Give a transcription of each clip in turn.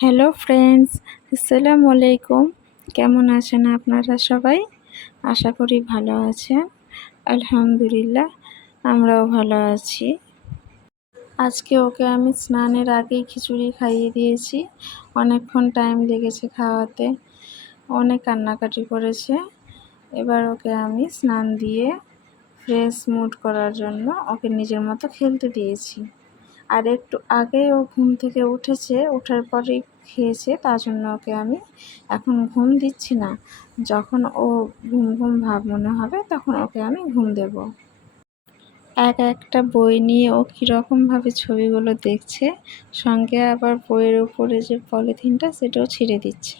Hello friends, আসসালামু আলাইকুম। কেমন আছেন আপনারা সবাই? আশা করি ভালো আছেন। আলহামদুলিল্লাহ, আমরাও ভালো আছি। আজকে ওকে আমি স্নানের আগেই খিচুড়ি খাইয়ে দিয়েছি। অনেকক্ষণ টাইম লেগেছে খাওয়াতে, অনেক কান্নাকাটি করেছে। এবার ওকে আমি স্নান দিয়ে ফ্রেশ মুড করার জন্য ওকে নিজের মতো খেলতে দিয়েছি। আর একটু আগে ও ঘুম থেকে উঠেছে, ওঠার পরেই খেয়েছে, তার জন্য ওকে আমি এখন ঘুম দিচ্ছি না। যখন ও ঘুম ঘুম ভাব মনে হবে তখন ওকে আমি ঘুম দেব। একটা বই নিয়ে ও কীরকমভাবে ছবিগুলো দেখছে, সঙ্গে আবার বইয়ের উপরে যে পলিথিনটা সেটাও ছিঁড়ে দিচ্ছে।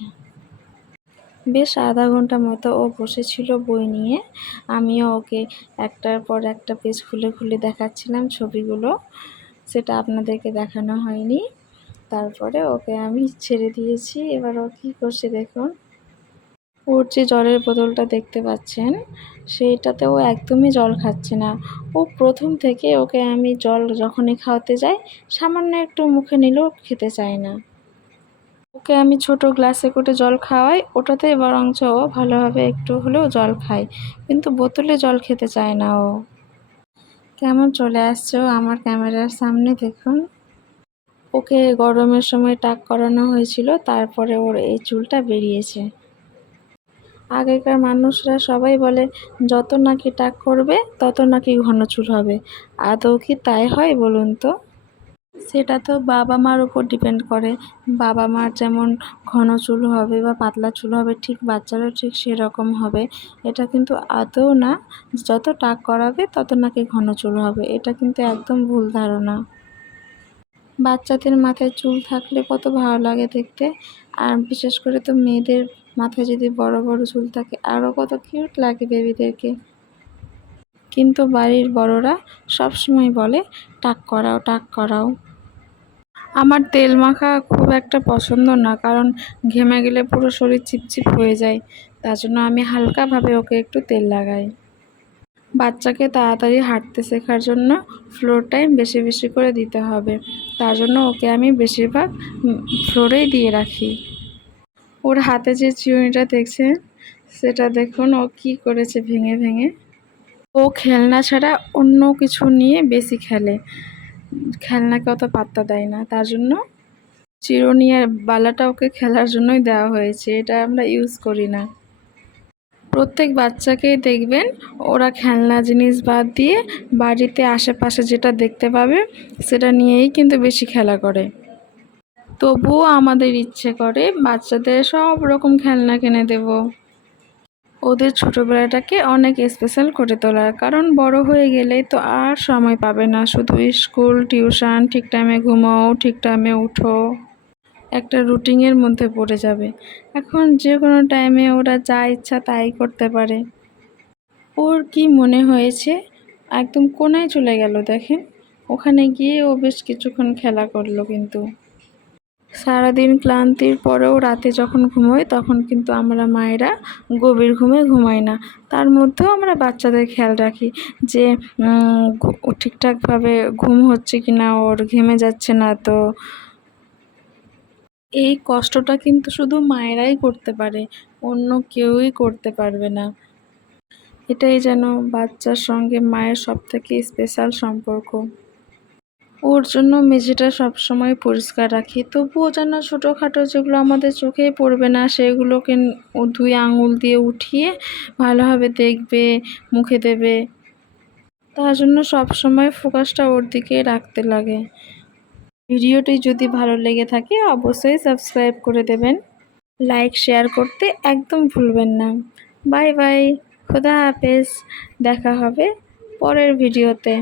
বেশ আধা ঘন্টা মতো ও বসেছিল বই নিয়ে। আমিও ওকে একটার পর একটা পেজ খুলে খুলে দেখাচ্ছিলাম ছবিগুলো, সেটা আপনাদেরকে দেখানো হয়নি। তারপরে ওকে আমি ছেড়ে দিয়েছি। এবার ও কী করছে দেখুন। ওর যে জলের বোতলটা দেখতে পাচ্ছেন, সেইটাতে ও একদমই জল খাচ্ছে না। ও প্রথম থেকে ওকে আমি জল যখনই খাওয়াতে যাই, সামান্য একটু মুখে নিলেও খেতে চায় না। ওকে আমি ছোট গ্লাসে করে জল খাওয়াই, ওটাতে বরঞ্চ ও ভালোভাবে একটু হলেও জল খায়, কিন্তু বোতলে জল খেতে চায় না ও। কেমন চলে আসছে ও আমার ক্যামেরার সামনে দেখুন। ওকে গরমের সময় টাক করানো হয়েছিল, তারপরে ওর এই চুলটা বেরিয়েছে। আগেকার মানুষরা সবাই বলে যত নাকি টাক করবে তত নাকি ঘন চুল হবে। আদৌ কি তাই হয় বলুন তো? সেটা তো বাবা মার উপর ডিপেন্ড করে। বাবা মার যেমন ঘন চুল হবে বা পাতলা চুল হবে, ঠিক বাচ্চারও ঠিক সেরকম হবে। এটা কিন্তু আদৌ না যত টাক করাবে তত নাকি ঘন চুল হবে, এটা কিন্তু একদম ভুল ধারণা। বাচ্চাদের মাথায় চুল থাকলে কত ভালো লাগে দেখতে, আর বিশেষ করে তো মেয়েদের মাথায় যদি বড় বড় চুল থাকে আরও কত কিউট লাগে বেবিদেরকে। কিন্তু বাড়ির বড়রা সবসময় বলে টাক করাও, টাক করাও। আমার তেল মাখা খুব একটা পছন্দ না, কারণ ঘেমে গেলে পুরো শরীর চিপচিপ হয়ে যায়। তার জন্য আমি হালকাভাবে ওকে একটু তেল লাগাই। বাচ্চাকে তাড়াতাড়ি হাঁটতে শেখার জন্য ফ্লোর টাইম বেশি বেশি করে দিতে হবে। তার জন্য ওকে আমি বেশিরভাগ ফ্লোরেই দিয়ে রাখি। ওর হাতে যে চিরুনিটা দেখছেন, সেটা দেখুন ও কী করেছে ভেঙে ভেঙে। ও খেলনা ছাড়া অন্য কিছু নিয়ে বেশি খেলে, খেলনাকে অত পাত্তা দেয় না। তার জন্য চিরুনি আর বালাটা ওকে খেলার জন্যই দেওয়া হয়েছে, এটা আমরা ইউজ করি না। প্রত্যেক বাচ্চাকেই দেখবেন ওরা খেলনা জিনিস বাদ দিয়ে বাড়িতে আশেপাশে যেটা দেখতে পাবে সেটা নিয়েই কিন্তু বেশি খেলা করে। তবুও আমাদের ইচ্ছে করে বাচ্চাদের সব রকম খেলনা কিনে দেব, ওদের ছোটোবেলাটাকে অনেক স্পেশাল করে তোলার। কারণ বড় হয়ে গেলেই তো আর সময় পাবে না, শুধু স্কুল টিউশন, ঠিক টাইমে ঘুমাও, ঠিক টাইমে উঠো, একটা রুটিনের মধ্যে পড়ে যাবে। এখন যে কোনো টাইমে ওরা যা ইচ্ছা তাই করতে পারে। ওর কি মনে হয়েছে, একদম কোনায় চলে গেল দেখেন। ওখানে গিয়ে ও বেশ কিছুক্ষণ খেলা করলো। কিন্তু সারাদিন ক্লান্তির পরেও রাতে যখন ঘুমোই তখন কিন্তু আমরা মায়েরা গভীর ঘুমে ঘুমাই না। তার মধ্যেও আমরা বাচ্চাদের খেয়াল রাখি যে ঠিকঠাকভাবে ঘুম হচ্ছে কি না, ওর ঘেমে যাচ্ছে না তো। এই কষ্টটা কিন্তু শুধু মায়েরাই করতে পারে, অন্য কেউই করতে পারবে না। এটাই যেন বাচ্চার সঙ্গে মায়ের সবথেকে স্পেশাল সম্পর্ক। ওর জন্য মেঝেটা সবসময় পরিষ্কার রাখি, তবুও যেন ছোটোখাটো যেগুলো আমাদের চোখেই পড়বে না সেগুলোকে ও 2 আঙুল দিয়ে উঠিয়ে ভালোভাবে দেখবে, মুখে দেবে। তার জন্য সবসময় ফোকাসটা ওর দিকে রাখতে লাগে। ভিডিওটি যদি ভালো লেগে থাকে অবশ্যই সাবস্ক্রাইব করে দেবেন, লাইক শেয়ার করতে একদম ভুলবেন না। বাই বাই, খোদা হাফেজ। দেখা হবে পরের ভিডিওতে।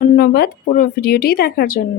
ধন্যবাদ পুরো ভিডিওটি দেখার জন্য।